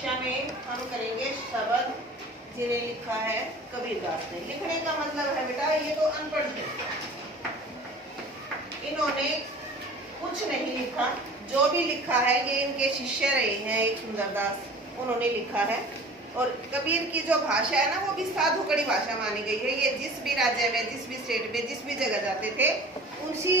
कक्षा में हम करेंगे शब्द जिन्हें लिखा है कबीरदास ने। लिखने का मतलब है बेटा, ये तो अनपढ़ थे, इन्होंने कुछ नहीं लिखा। जो भी लिखा है ये इनके शिष्य रहे हैं, एक सुंदरदास, उन्होंने लिखा है। और कबीर की जो भाषा है ना, वो भी साधुकड़ी भाषा मानी गई है। ये जिस भी राज्य में, जिस भी स्टेट में, जिस भी जगह जाते थे, उसी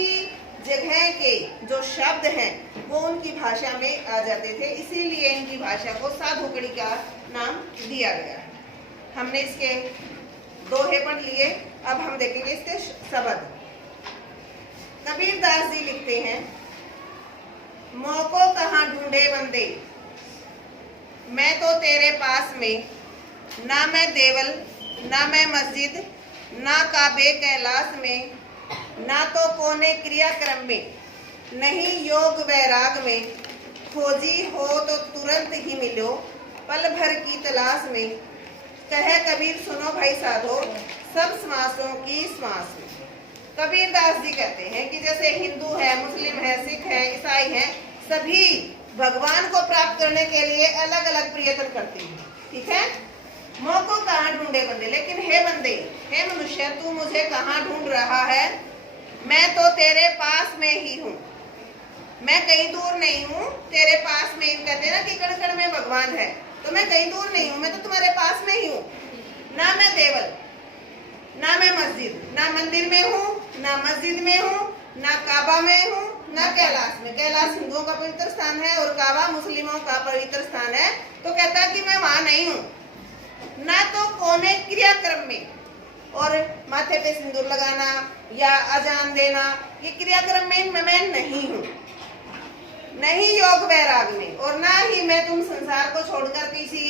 जगह के जो शब्द हैं वो उनकी भाषा में आ जाते थे, इसीलिए इनकी भाषा को साधुकड़ी का नाम दिया गया। हमने इसके दोहे पढ़ लिए, अब हम देखेंगे इसके शब्द। कबीरदास जी लिखते हैं, मौको कहाँ ढूंढे बंदे, मैं तो तेरे पास में, ना मैं देवल ना मैं मस्जिद, ना काबे कैलाश में, ना तो कोने क्रियाक्रम में, नहीं योग वैराग में, खोजी हो तो तुरंत ही मिलो, पल भर की तलाश में, कहे कबीर सुनो भाई साधो, सब श्वासों की श्वास में। कबीरदास जी कहते हैं कि जैसे हिंदू है, मुस्लिम है, सिख है, ईसाई है, सभी भगवान को प्राप्त करने के लिए अलग अलग प्रयत्न करते हैं, ठीक है। मौको कहाँ ढूंढे बंदे, लेकिन हे बंदे, हे मनुष्य, तू मुझे कहाँ ढूंढ रहा है? मैं तो तेरे पास में ही हूँ, मैं कहीं दूर नहीं हूँ, तेरे पास में ही। कहते हैं ना कि कण कण में भगवान है, तो मैं कहीं दूर नहीं हूँ, मैं तो तुम्हारे पास में ही हूँ। ना मैं देवल ना मैं मस्जिद, ना मंदिर में हूँ ना मस्जिद में हूँ, ना काबा में हूँ ना कैलाश में। कैलाश हिंदुओं का पवित्र स्थान है और काबा मुस्लिमों का पवित्र स्थान है, तो कहता है कि मैं वहां नहीं हूँ। ना तो कोने क्रियाक्रम में, और माथे पे सिंदूर लगाना या अजान देना, ये क्रियाक्रम में मैं नहीं हूँ। नहीं योग वैराग में, और ना ही मैं तुम संसार को छोड़कर किसी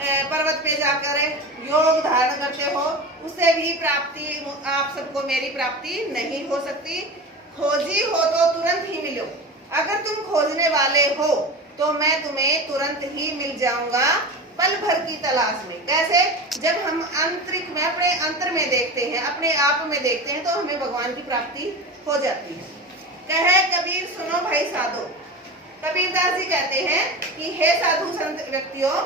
पर्वत पे जाकर योग धारण करते हो, उससे भी प्राप्ति, आप सबको मेरी प्राप्ति नहीं हो सकती। खोजी हो तो तुरंत ही मिलो, अगर तुम खोजने वाले हो तो मैं तुम्हें तुरंत ही मिल जाऊंगा, पल भर की तलाश में। कैसे? जब हम आंतरिक में, अपने अंतर में देखते हैं, अपने आप में देखते हैं, तो हमें भगवान की प्राप्ति हो जाती है। कहे कबीर सुनो भाई साधो, कबीरदास जी कहते हैं कि हे साधु संत व्यक्तियों,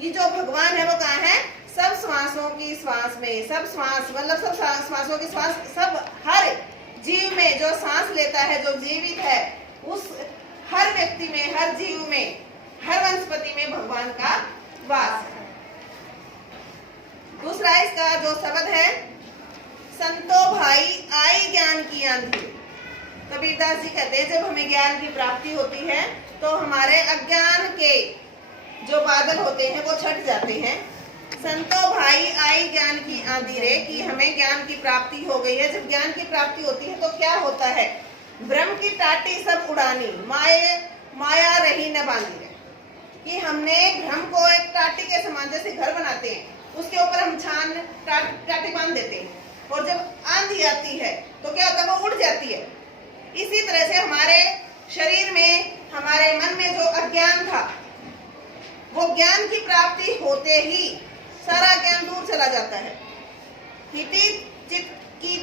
ये जो भगवान है वो कहाँ है? सब श्वासों की श्वास में। सब श्वास मतलब सब श्वासों की श्वास, सब हर जीव में जो सांस लेता है, जो जीवित है, उस हर व्यक्ति में, हर जीव में, हर वनस्पति में भगवान का वास है। दूसरा इसका जो शब्द है, संतो भाई आई ज्ञान की आंधी। कबीरदास जी कहते हैं जब हमें ज्ञान की प्राप्ति होती है तो हमारे अज्ञान के जो बादल होते हैं वो छट जाते हैं। संतो भाई आई ज्ञान की आंधी रे, कि हमें ज्ञान की प्राप्ति हो गई है। जब ज्ञान की प्राप्ति होती है तो क्या होता है? ब्रह्म की टाटी सब उड़ानी, माया रही न बांधी रे, कि हमने भ्रम को एक टाटी के समान, जैसे घर बनाते हैं उसके ऊपर हम छान टाटी बांध देते हैं, और जब आंधी आती है तो क्या होता है? वो उड़ जाती है। इसी तरह से हमारे शरीर में, हमारे मन में जो अज्ञान था, वो ज्ञान की प्राप्ति होते ही सारा ज्ञान दूर चला जाता है। हिति चित्त की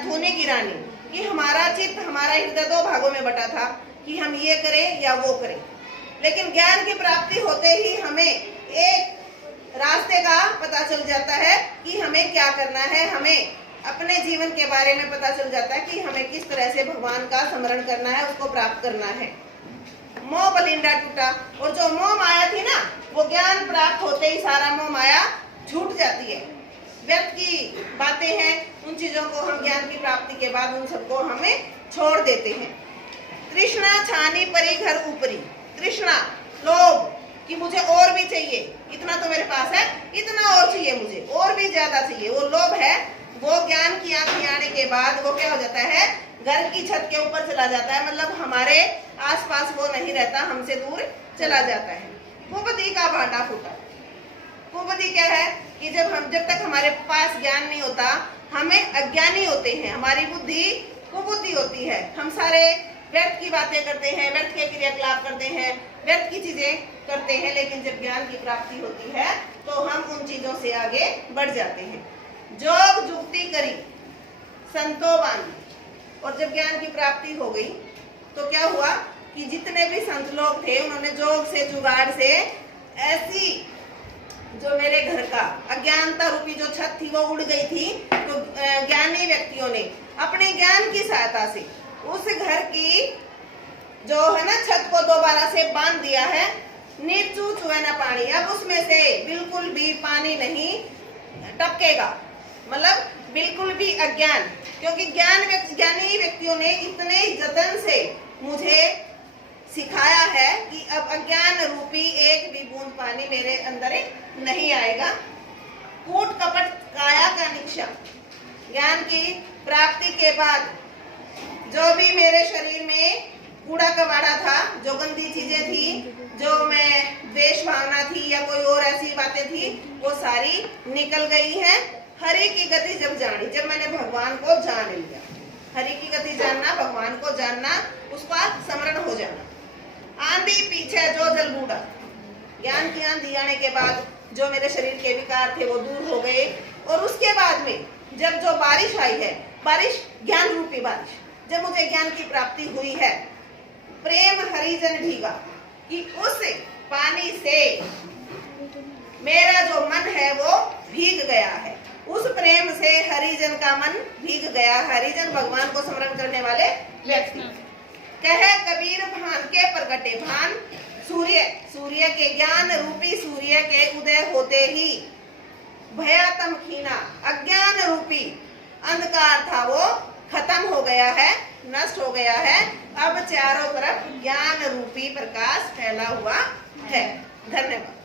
धुने की रानी, कि हमारा चित्त, हमारा हृदय दो भागों में बटा था कि हम ये करें या वो करें, लेकिन ज्ञान की प्राप्ति होते ही हमें एक रास्ते का पता चल जाता है कि हमें क्या करना है। हमें अपने जीवन के बारे में पता चल जाता है कि हमें किस तरह से भगवान का स्मरण करना है, उसको प्राप्त करना है। मोह बलिंडा टूटा, और जो मोह माया थी ना, वो ज्ञान प्राप्त होते ही सारा मोह माया छूट जाती है। व्यर्थ की बातें हैं, उन चीजों को हम ज्ञान की प्राप्ति के बाद उन सबको हमें छोड़ देते हैं। तृष्णा छानी परी घर ऊपरी, तृष्णा लोभ, कि मुझे और भी चाहिए, इतना तो मेरे पास है, इतना और चाहिए, मुझे और भी ज्यादा चाहिए, वो लोभ है। वो ज्ञान की आंखें आने के बाद वो क्या हो जाता है? घर की छत के ऊपर चला जाता है, मतलब हमारे आसपास वो नहीं रहता, हमसे दूर चला जाता है। कुबुद्धि का भांडा फूटा। कुबुद्धि क्या है? कि जब तक हमारे पास ज्ञान नहीं होता, हमें अज्ञानी होते हैं, हमारी बुद्धि कुबुद्धि होती है। हम सारे व्यर्थ की बातें करते हैं, व्यर्थ के क्रियाकलाप करते हैं, व्यर्थ की चीजें करते हैं, लेकिन जब ज्ञान की प्राप्ति होती है तो हम उन चीजों से आगे बढ़ जाते हैं। जोग जुक्ति करी संतो बांधी, और जब ज्ञान की प्राप्ति हो गई तो क्या हुआ कि जितने भी संत लोग थे, उन्होंने जोग से, जुगाड़ से ऐसी जो मेरे घर का अज्ञानता रूपी जो छत थी वो उड़ गई थी, तो ज्ञानी व्यक्तियों ने अपने ज्ञान की सहायता से उस घर की जो है ना छत को दोबारा से बांध दिया है। नीचू चुए ना पानी, अब उसमें से बिल्कुल भी पानी नहीं टपकेगा, मतलब बिल्कुल भी अज्ञान, क्योंकि ज्ञानी व्यक्तियों ने इतने जतन से मुझे सिखाया है कि अब अज्ञान रूपी एक भी बूंद पानी मेरे अंदर नहीं आएगा। कूट कपट काया का निक्षा, ज्ञान की प्राप्ति के बाद जो भी मेरे शरीर में कूड़ा कबाड़ा था, जो गंदी चीजें थी, जो मैं द्वेष भावना थी या कोई और ऐसी बातें थी, वो सारी निकल गई हैं। हरि की गति जब जानी, जब मैंने भगवान को जान लिया, हरि की गति जानना, भगवान को जानना, उसका स्मरण हो जाना। आंधी पीछे जो जल बूढ़ा, ज्ञान की आंधी आने के बाद जो मेरे शरीर के विकार थे वो दूर हो गए। और उसके बाद में जब जो बारिश आई है, बारिश ज्ञान रूपी बारिश, जब मुझे ज्ञान की प्राप्ति हुई है, प्रेम हरिजन भीगा, कि उस पानी से मेरा जो मन है वो भीग गया है, उस प्रेम से हरिजन का मन भीग गया। हरिजन भगवान को स्मरण करने वाले व्यक्ति। कहे कबीर भान के प्रगटे, भान सूर्य, सूर्य के ज्ञान रूपी सूर्य के उदय होते ही भयातम खीना, अज्ञान रूपी अंधकार था वो खत्म हो गया है, नष्ट हो गया है। अब चारों तरफ ज्ञान रूपी प्रकाश फैला हुआ है। धन्यवाद।